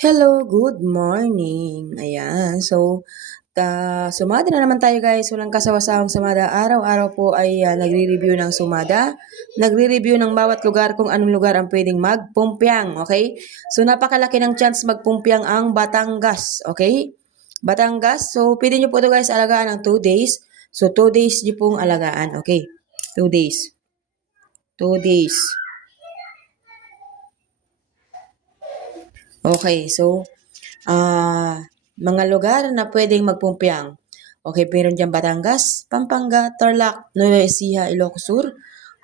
Hello, good morning. Ayan. Sumada na naman tayo guys. Walang kasawasawang sumada. Araw-araw po ay nagre-review ng sumada. Nagre-review ng bawat lugar kung anong lugar ang pwedeng magpumpiang. Okay? So, napakalaki ng chance magpumpiang ang Batangas. Okay? Batangas. So, pwede nyo po ito guys alagaan ng 2 days. So, 2 days nyo pong alagaan. Okay? 2 days. 2 days. Okay, so, mga lugar na pwedeng magpumpiang. Okay, meron dyan Batangas, Pampanga, Tarlac, Nueva Ecija, Ilocos Sur,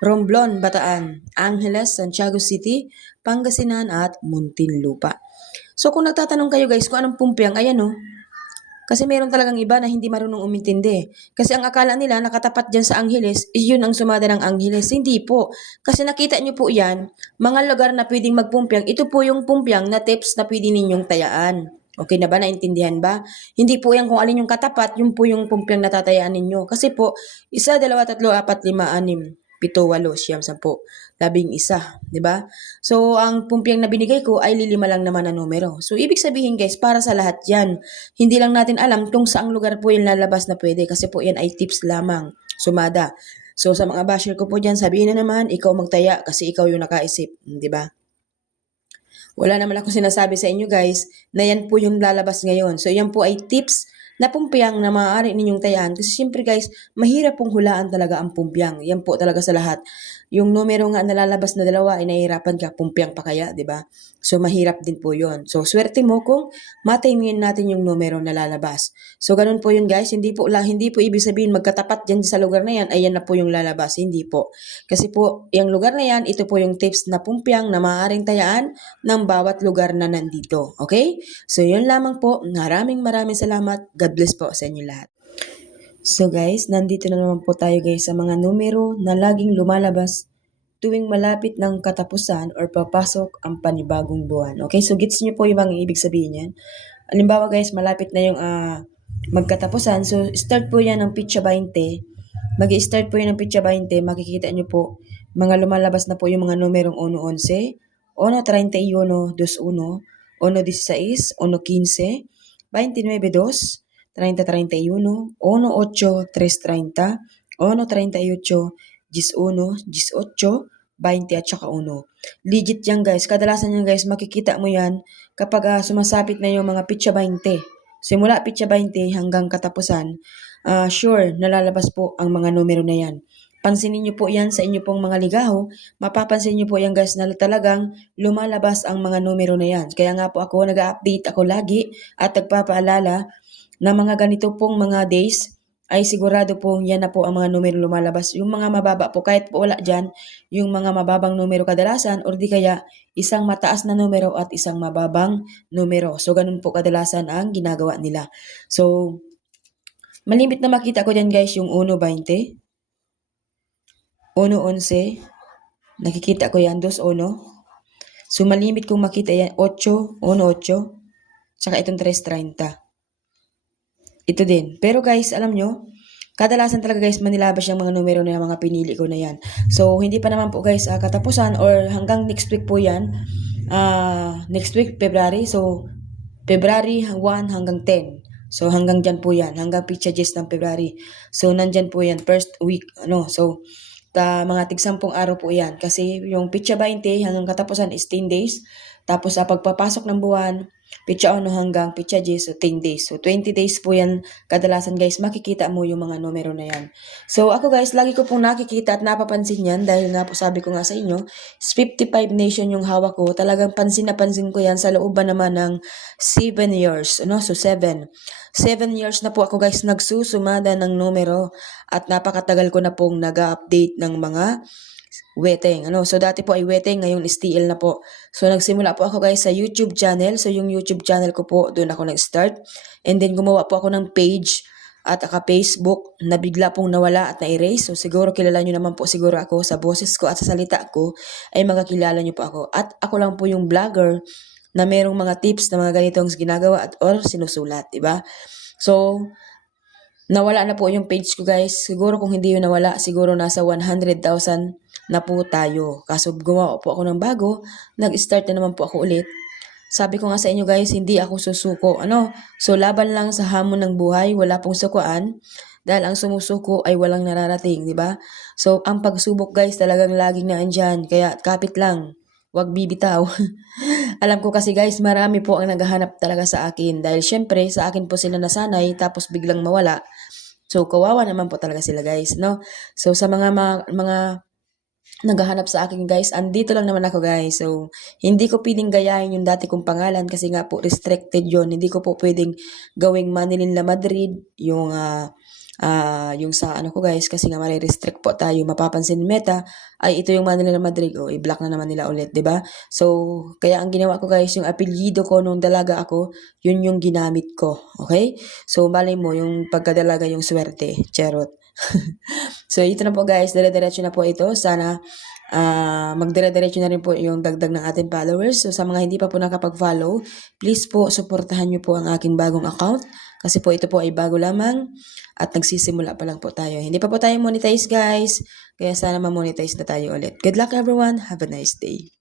Romblon, Bataan, Angeles, Santiago City, Pangasinan, at Muntinlupa. So, kung nagtatanong kayo guys kung anong pumpiang, ayan o. Kasi meron talagang iba na hindi marunong umintindi. Kasi ang akala nila nakatapat dyan sa Angeles, yun ang sumada ng Angeles. Hindi po. Kasi nakita nyo po yan, mga lugar na pwedeng magpumpiang, ito po yung pumpiang na tips na pwede ninyong tayaan. Okay na ba? Naintindihan ba? Hindi po yan kung alin yung katapat, yun po yung pumpiang natatayaan ninyo. Kasi po, 1, 2, 3, 4, 5, 6, 7, 8, 9, 10, 11, di ba? So, ang pumpiang na binigay ko ay lilima lang naman na numero. So, ibig sabihin guys, para sa lahat yan. Hindi lang natin alam kung saang lugar po yung lalabas na pwede kasi po yan ay tips lamang. Sumada. So, sa mga basher ko po dyan, sabihin na naman, ikaw magtaya kasi ikaw yung nakaisip. Di ba? Wala naman ako sinasabi sa inyo guys na yan po yung lalabas ngayon. So, yan po ay tips na pumpyang na maaari ninyong tayaan. Kasi syempre guys, mahirap pong hulaan talaga ang pumpyang. Yan po talaga sa lahat. Yung numero nga nalalabas na dalawa ay nahihirapan ka, pumpyang pa kaya, di ba? So, mahirap din po yon. So, swerte mo kung matimin natin yung numero na lalabas. So, ganun po yun guys. Hindi po ibig sabihin magkatapat dyan sa lugar na yan, ay yan na po yung lalabas. Hindi po. Kasi po, yung lugar na yan, ito po yung tips na pumpyang na maaaring tayaan ng bawat lugar na nandito. Okay? So, yun lamang po. Maraming salamat. God bless po sa inyo lahat. So guys, nandito na naman po tayo guys sa mga numero na laging lumalabas tuwing malapit ng katapusan or papasok ang panibagong buwan. Okay? So, gets nyo po yung mga ibig sabihin yan. Halimbawa guys, malapit na yung magkatapusan. So, start po yan ng Pitsa 20. Mag-i-start po yan ng Pitsa 20. Makikita nyo po, mga lumalabas na po yung mga numerong 1-11, 1-31, 21, 1-16, 1-15, 29-2, 30-31, 1-8, 3-30, 1-38, 11, 18, 20 at saka 1. Legit yan guys. Kadalasan yan guys, makikita mo yan kapag sumasapit na yung mga Pitsa 20. Simula Pitsa 20 hanggang katapusan, sure, nalalabas po ang mga numero na yan. Pansinin niyo po yan sa inyo pong mga ligaho, mapapansin niyo po yan guys na talagang lumalabas ang mga numero na yan. Kaya nga po ako nag-update ako lagi at nagpapaalala na mga ganito pong mga days ay sigurado po yan na po ang mga numero lumalabas. Yung mga mababa po, kahit po wala dyan, yung mga mababang numero kadalasan or di kaya isang mataas na numero at isang mababang numero. So, ganun po kadalasan ang ginagawa nila. So, malimit na makita ko dyan guys yung 1-20, 1-11, nakikita ko yan, 2-1. So, malimit kong makita yan, 8, 1-8, saka itong 3-30. Ito din. Pero guys, alam nyo, kadalasan talaga guys, manilabas yung mga numero na yung mga pinili ko na yan. So, hindi pa naman po guys katapusan or hanggang next week po yan. Next week, February. So, February 1 hanggang 10. So, hanggang dyan po yan. Hanggang Pitsa Gist ng February. So, nandyan po yan. First week. So, mga tig-10 araw po yan. Kasi yung Pitsa 20 hanggang katapusan is 10 days. Tapos sa pagpapasok ng buwan, Pitsa 1 hanggang Pitsa Gist, so 10 days. So 20 days po yan kadalasan guys, makikita mo yung mga numero na yan. So ako guys, lagi ko pong nakikita at napapansin yan dahil nga po sabi ko nga sa inyo, 55 nation yung hawak ko. Talagang pansin na pansin ko yan sa looban naman ng 7 years. So 7. 7 years na po ako guys nagsusumada ng numero at napakatagal ko na pong nag-update ng mga weteng. So dati po ay weteng, ngayon is TL na po. So nagsimula po ako guys sa YouTube channel. So yung YouTube channel ko po, doon ako nag-start. And then gumawa po ako ng page at Facebook na bigla pong nawala at na-erase. So siguro kilala nyo naman po siguro ako sa boses ko at sa salita ko ay makakilala nyo po ako. At ako lang po yung vlogger na merong mga tips na mga ganitong ginagawa at or sinusulat, diba? So, nawala na po yung page ko guys. Siguro kung hindi yun nawala, siguro nasa 100,000 na po tayo. Kaso gumawa po ako ng bago, nag-start na naman po ako ulit. Sabi ko nga sa inyo guys, hindi ako susuko. Ano? So laban lang sa hamon ng buhay, wala pong sukuan. Dahil ang sumusuko ay walang nararating, di ba? So ang pagsubok guys talagang laging naandyan. Kaya kapit lang, wag bibitaw. Alam ko kasi guys, marami po ang naghahanap talaga sa akin. Dahil syempre, sa akin po sila nasanay, tapos biglang mawala. So, kawawa naman po talaga sila guys, no? So, sa mga naghahanap sa akin guys, andito lang naman ako guys. So, hindi ko pwedeng gayahin yung dati kong pangalan kasi nga po restricted yon. Hindi ko po pwedeng gawing Manila Madrid, yung sa ano ko guys, kasi nga mare-restrict po tayo. Mapapansin ni Meta, ay ito yung Manila Madrid, o i-block na naman nila ulit, 'di ba? So, kaya ang ginawa ko guys, yung apelyido ko nung dalaga ako, yun yung ginamit ko, okay? So, malay mo, yung pagkadalaga yung swerte, charot. So, ito na po guys, dire-diretso na po ito. Sana magdire-diretso na rin po yung dagdag ng ating followers. So, sa mga hindi pa po nakapag-follow, please po, supportahan nyo po ang aking bagong account. Kasi po ito po ay bago lamang at nagsisimula pa lang po tayo. Hindi pa po tayo monetize guys. Kaya sana ma-monetize na tayo ulit. Good luck everyone. Have a nice day.